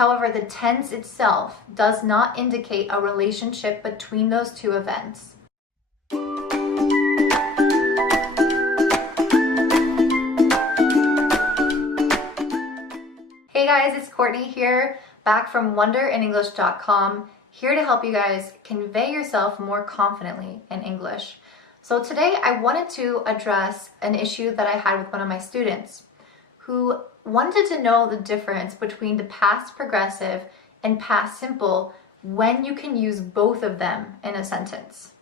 However, the tense itself does not indicate a relationship between those two events. Hey guys, it's Courtney here, back from wonderinenglish.com, here to help you guys convey yourself more confidently in English. So today I wanted to address an issue that I had with one of my students who wanted to know the difference between the past progressive and past simple when you can use both of them in a sentence.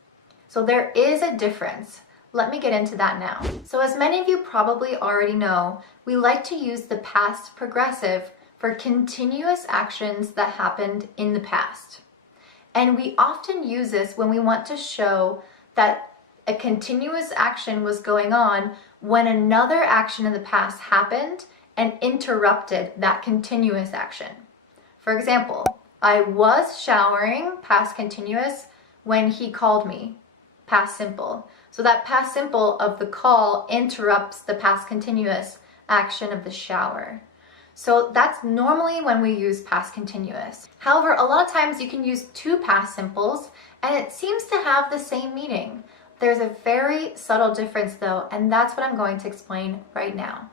So there is a difference. Let me get into that now. So as many of you probably already know, we like to use the past progressive for continuous actions that happened in the past. And we often use this when we want to show that a continuous action was going on when another action in the past happened and interrupted that continuous action. For example, I was showering, past continuous, when he called me, past simple. So that past simple of the call interrupts the past continuous action of the shower. So that's normally when we use past continuous. However, a lot of times you can use two past simples and it seems to have the same meaning. There's a very subtle difference though, and that's what I'm going to explain right now.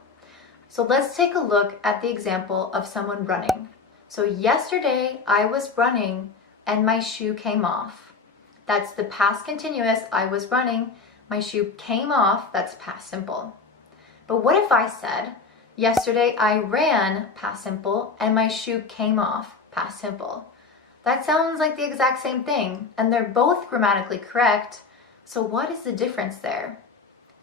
So let's take a look at the example of someone running. So yesterday I was running and my shoe came off. That's the past continuous, I was running, my shoe came off, that's past simple. But what if I said, yesterday I ran, past simple, and my shoe came off, past simple? That sounds like the exact same thing, and they're both grammatically correct, so what is the difference there?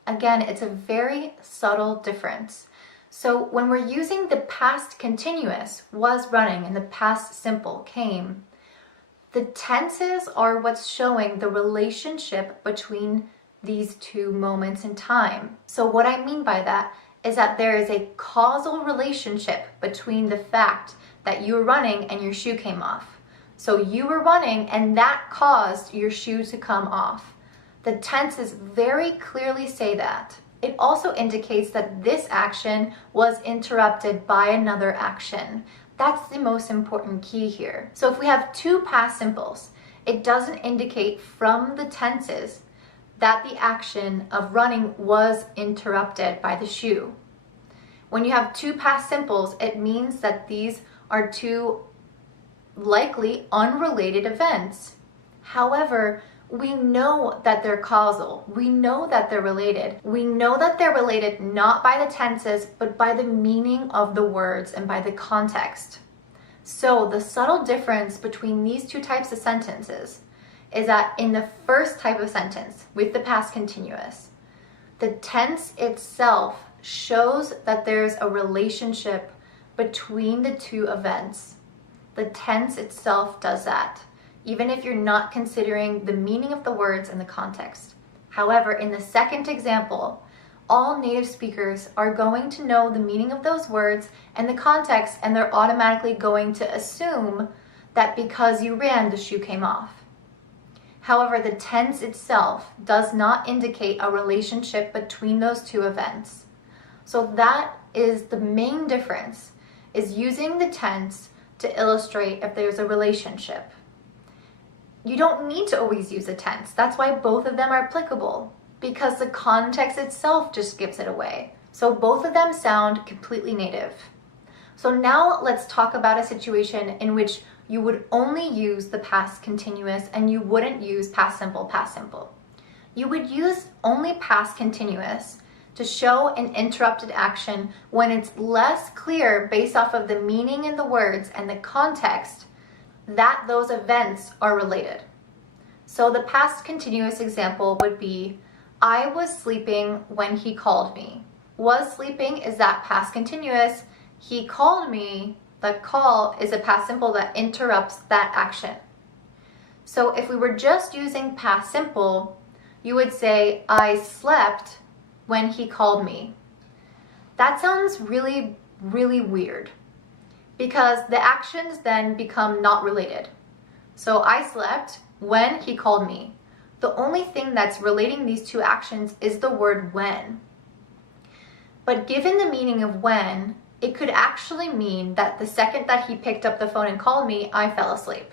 Again, it's a very subtle difference. So when we're using the past continuous, was running, and the past simple, came, the tenses are what's showing the relationship between these two moments in time. So what I mean by that is that there is a causal relationship between the fact that you were running and your shoe came off. So you were running and that caused your shoe to come off. The tenses very clearly say that. It also indicates that this action was interrupted by another action. That's the most important key here. So if we have two past simples, it doesn't indicate from the tenses that the action of running was interrupted by the shoe. When you have two past simples, it means that these are two likely unrelated events. However, we know that they're causal. We know that they're related. We know that they're related not by the tenses, but by the meaning of the words and by the context. So the subtle difference between these two types of sentences is that in the first type of sentence, with the past continuous, the tense itself shows that there's a relationship between the two events. The tense itself does that, even if you're not considering the meaning of the words and the context. However, in the second example, all native speakers are going to know the meaning of those words and the context, and they're automatically going to assume that because you ran, the shoe came off. However, the tense itself does not indicate a relationship between those two events. So that is the main difference, is using the tense to illustrate if there's a relationship. You don't need to always use a tense. That's why both of them are applicable, because the context itself just gives it away. So both of them sound completely native. So now let's talk about a situation in which you would only use the past continuous and you wouldn't use past simple, past simple. You would use only past continuous to show an interrupted action when it's less clear based off of the meaning in the words and the context that those events are related. So the past continuous example would be, I was sleeping when he called me. Was sleeping is that past continuous. He called me, the call is a past simple that interrupts that action. So if we were just using past simple, you would say, I slept when he called me. That sounds really, really weird because the actions then become not related. So I slept when he called me. The only thing that's relating these two actions is the word when. But given the meaning of when, it could actually mean that the second that he picked up the phone and called me, I fell asleep.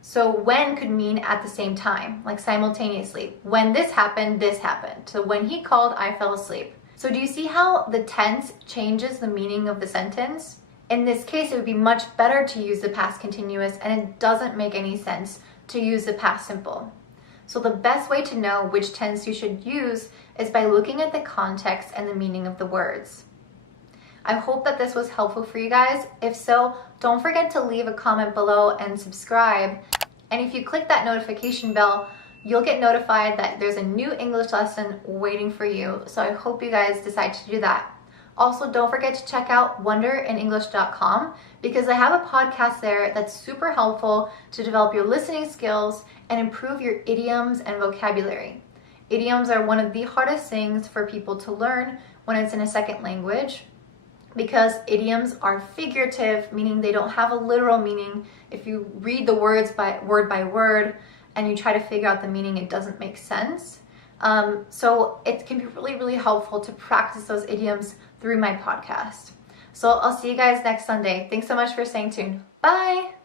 So when could mean at the same time, like simultaneously. When this happened, this happened. So when he called, I fell asleep. So do you see how the tense changes the meaning of the sentence? In this case, it would be much better to use the past continuous, and it doesn't make any sense to use the past simple. So the best way to know which tense you should use is by looking at the context and the meaning of the words. I hope that this was helpful for you guys. If so, don't forget to leave a comment below and subscribe. And if you click that notification bell, you'll get notified that there's a new English lesson waiting for you. So I hope you guys decide to do that. Also, don't forget to check out wonderinenglish.com because I have a podcast there that's super helpful to develop your listening skills and improve your idioms and vocabulary. Idioms are one of the hardest things for people to learn when it's in a second language because idioms are figurative, meaning they don't have a literal meaning. If you read the words by word and you try to figure out the meaning, it doesn't make sense. So it can be really, really helpful to practice those idioms through my podcast. So I'll see you guys next Sunday. Thanks so much for staying tuned. Bye!